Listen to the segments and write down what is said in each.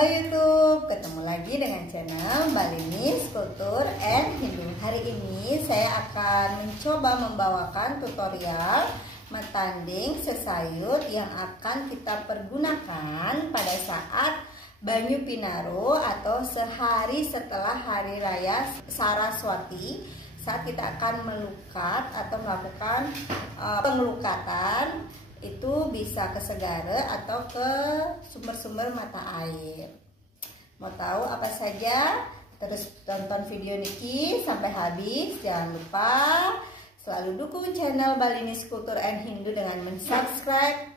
Halo YouTube, ketemu lagi dengan channel Balinis Kultur and Hindu. Hari ini saya akan mencoba membawakan tutorial metanding sesayut yang akan kita pergunakan pada saat Banyu Pinaro atau sehari setelah Hari Raya Saraswati, saat kita akan melukat atau melakukan pengelukatan. Itu bisa ke segara atau ke sumber-sumber mata air. Mau tahu apa saja? Terus tonton video Niki sampai habis. Jangan lupa selalu dukung channel Balinis Kultur and Hindu dengan mensubscribe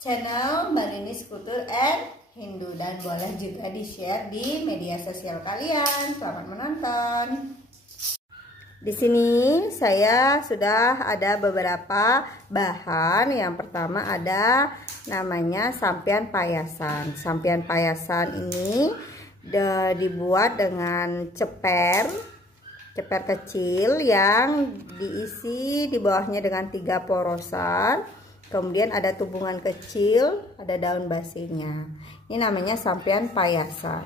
channel Balinis Kultur and Hindu, dan boleh juga di-share di media sosial kalian. Selamat menonton. Di sini saya sudah ada beberapa bahan. Yang pertama ada namanya sampian payasan. Sampian payasan ini dibuat dengan ceper kecil yang diisi di bawahnya dengan 3 porosan. Kemudian ada tubungan kecil, ada daun basinya. Ini namanya sampian payasan.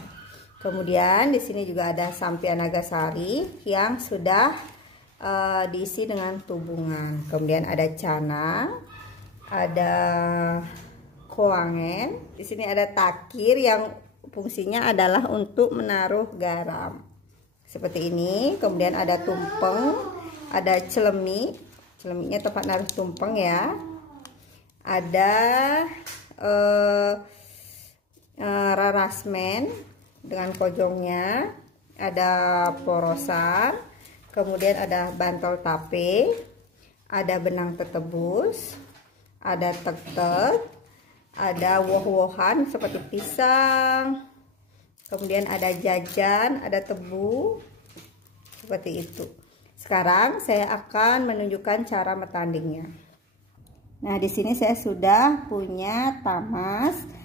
Kemudian di sini juga ada sampian nagasari yang sudah diisi dengan tubungan. Kemudian ada canang, ada koangen. Di sini ada takir yang fungsinya adalah untuk menaruh garam. Seperti ini. Kemudian ada tumpeng, ada celemi. Celeminya tempat naruh tumpeng ya. Ada rarasmen dengan kojongnya, ada porosan, kemudian ada bantal tape, ada benang tetebus, ada tek-tek, ada woh-wohan seperti pisang, kemudian ada jajan, ada tebu, seperti itu. Sekarang saya akan menunjukkan cara metandingnya. Nah, di sini saya sudah punya tamas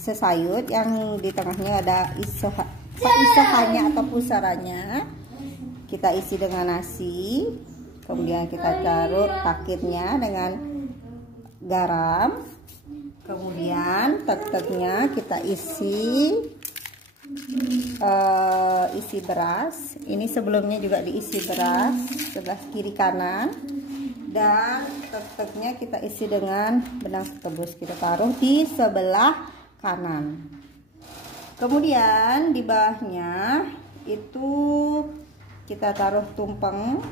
sesayut yang di tengahnya ada isahannya atau pusarannya. Kita isi dengan nasi, kemudian kita taruh takirnya dengan garam, kemudian tek-teknya kita isi beras. Ini sebelumnya juga diisi beras sebelah kiri kanan, dan tek-teknya kita isi dengan benang tetebus, kita taruh di sebelah kanan. Kemudian di bawahnya itu kita taruh tumpeng.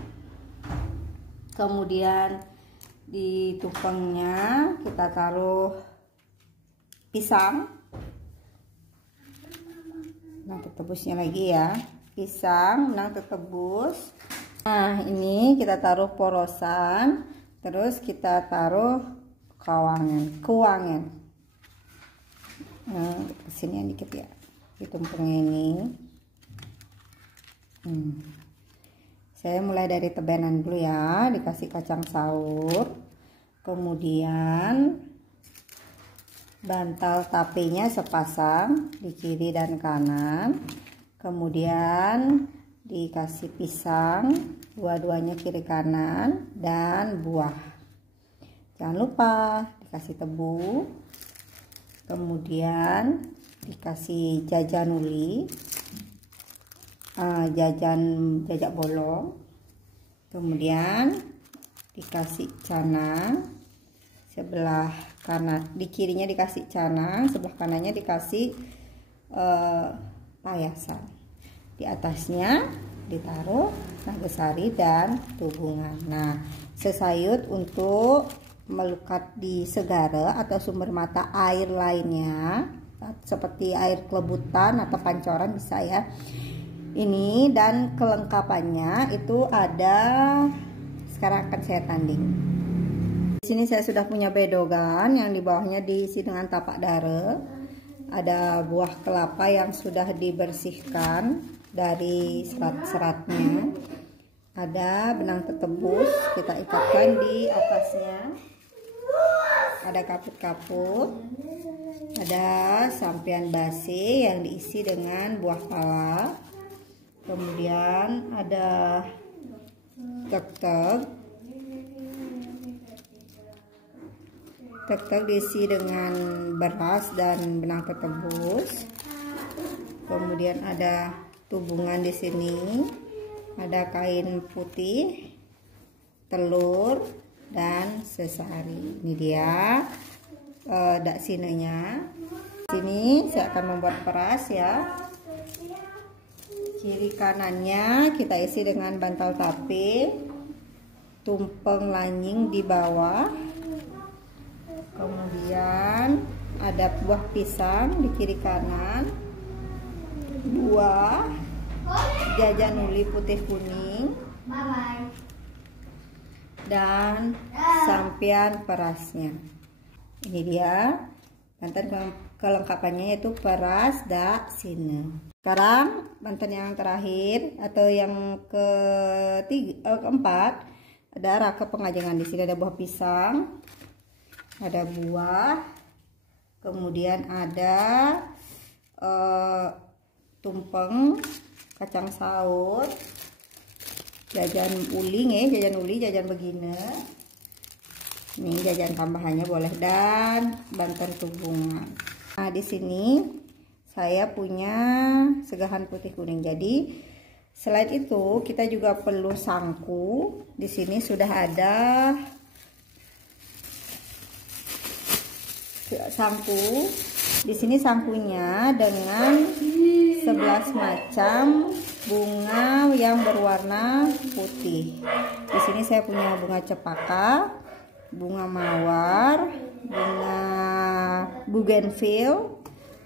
Kemudian di tumpengnya kita taruh pisang. Benang tetebusnya lagi ya, pisang, benang tetebus. Nah, ini kita taruh porosan, terus kita taruh kuangen. Nah, kesini dikit ya, di tumpengnya ini. Saya mulai dari tebenan dulu ya, dikasih kacang saur, kemudian bantal tapenya sepasang di kiri dan kanan, kemudian dikasih pisang dua-duanya kiri kanan, dan buah. Jangan lupa dikasih tebu, kemudian dikasih jajanuli, jajak bolong, kemudian dikasih canang sebelah kanan, di kirinya dikasih canang, sebelah kanannya dikasih payasan. Di atasnya ditaruh nagasari dan tubungan. Nah, sesayut untuk melukat di segara atau sumber mata air lainnya, seperti air kelebutan atau pancoran bisa ya. Ini dan kelengkapannya itu ada, sekarang akan saya tanding. Di sini saya sudah punya bedogan yang di bawahnya diisi dengan tapak dare. Ada buah kelapa yang sudah dibersihkan dari serat-seratnya. Ada benang tetebus, kita ikatkan di atasnya. Ada kaput-kaput. Ada sampian basi yang diisi dengan buah pala. Kemudian ada tek-tek. Tek-tek diisi dengan beras dan benang tetebus. Kemudian ada tubungan di sini. Ada kain putih, telur, dan sesari. Ini dia daksinenya. Sini saya akan membuat peras ya. Kiri kanannya kita isi dengan bantal tape, tumpeng lanying di bawah. Kemudian ada buah pisang di kiri kanan, buah jajan uli putih kuning, dan sampian perasnya. Ini dia banten kelengkapannya, yaitu peras daksina. Sekarang banten yang terakhir atau yang keempat, ada raka pengajengan. Di sini ada buah pisang, ada buah, kemudian ada tumpeng, kacang saus, jajan uli, jajan begini. Ini jajan tambahannya boleh, dan banten tubungan. Nah, di sini saya punya segahan putih kuning. Jadi selain itu kita juga perlu sangku. Di sini sudah ada sangku. Di sini sangkunya dengan 11 macam bunga yang berwarna putih. Di sini saya punya bunga cepaka, bunga mawar, bunga bougainville,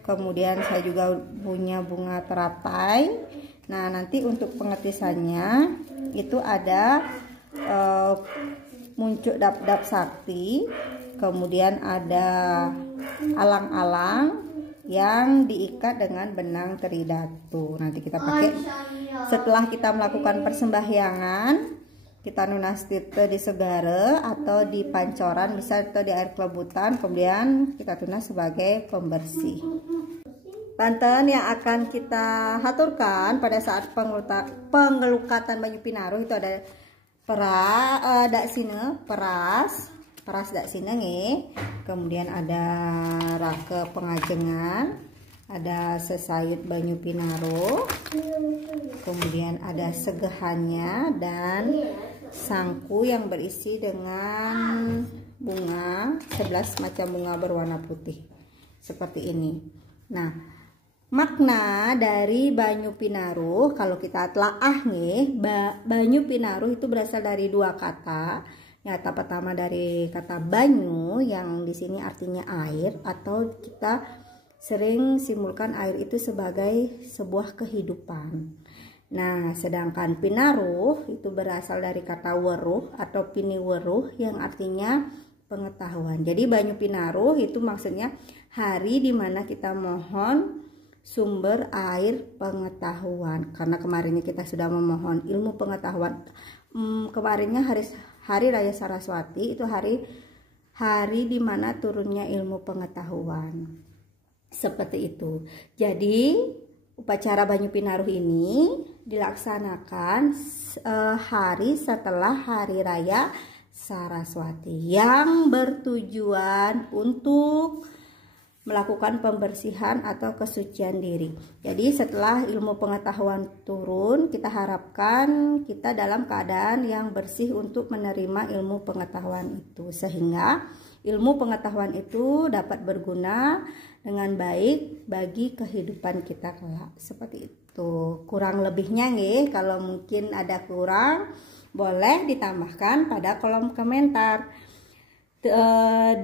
kemudian saya juga punya bunga teratai. Nah, nanti untuk pengetisannya itu ada muncul dap-dap sakti, kemudian ada alang-alang yang diikat dengan benang tridatu. Nanti kita pakai setelah kita melakukan persembahyangan, kita nunastite di segara atau di pancoran, bisa atau di air kelebutan, kemudian kita tunas sebagai pembersih. Banten yang akan kita haturkan pada saat pengelukatan Banyu Pinaruh itu ada daksina, peras daksina nge, kemudian ada rake pengajengan, ada sesayut Banyu Pinaruh, kemudian ada segehannya, dan sangku yang berisi dengan bunga 11 macam bunga berwarna putih seperti ini. Nah, makna dari Banyu Pinaruh kalau kita telaah nih, Banyu Pinaruh itu berasal dari dua kata. Kata pertama dari kata banyu yang di sini artinya air, atau kita sering simulkan air itu sebagai sebuah kehidupan. Nah, sedangkan Pinaruh itu berasal dari kata weruh atau piniweruh yang artinya pengetahuan. Jadi Banyu Pinaruh itu maksudnya hari dimana kita mohon sumber air pengetahuan. Karena kemarinnya kita sudah memohon ilmu pengetahuan. Kemarinnya hari Raya Saraswati itu hari dimana turunnya ilmu pengetahuan. Seperti itu. Jadi upacara Banyu Pinaruh ini dilaksanakan hari setelah Hari Raya Saraswati yang bertujuan untuk melakukan pembersihan atau kesucian diri. Jadi setelah ilmu pengetahuan turun, kita harapkan kita dalam keadaan yang bersih untuk menerima ilmu pengetahuan itu, sehingga ilmu pengetahuan itu dapat berguna dengan baik bagi kehidupan kita kelak. Seperti itu. Kurang lebihnya nih, kalau mungkin ada kurang boleh ditambahkan pada kolom komentar.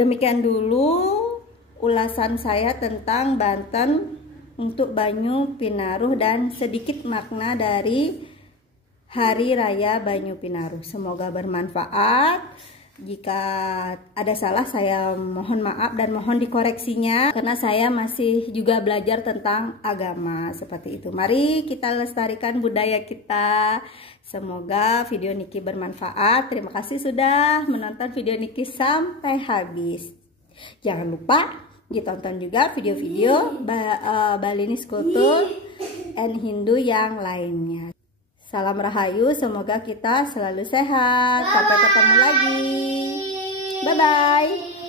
Demikian dulu ulasan saya tentang Banten untuk Banyu Pinaruh dan sedikit makna dari Hari Raya Banyu Pinaruh. Semoga bermanfaat. Jika ada salah saya mohon maaf dan mohon dikoreksinya, karena saya masih juga belajar tentang agama. Seperti itu. Mari kita lestarikan budaya kita. Semoga video Niki bermanfaat. Terima kasih sudah menonton video Niki sampai habis. Jangan lupa ditonton juga video-video Balinese Culture and Hindu yang lainnya. Salam Rahayu, semoga kita selalu sehat. Sampai ketemu lagi. Bye-bye.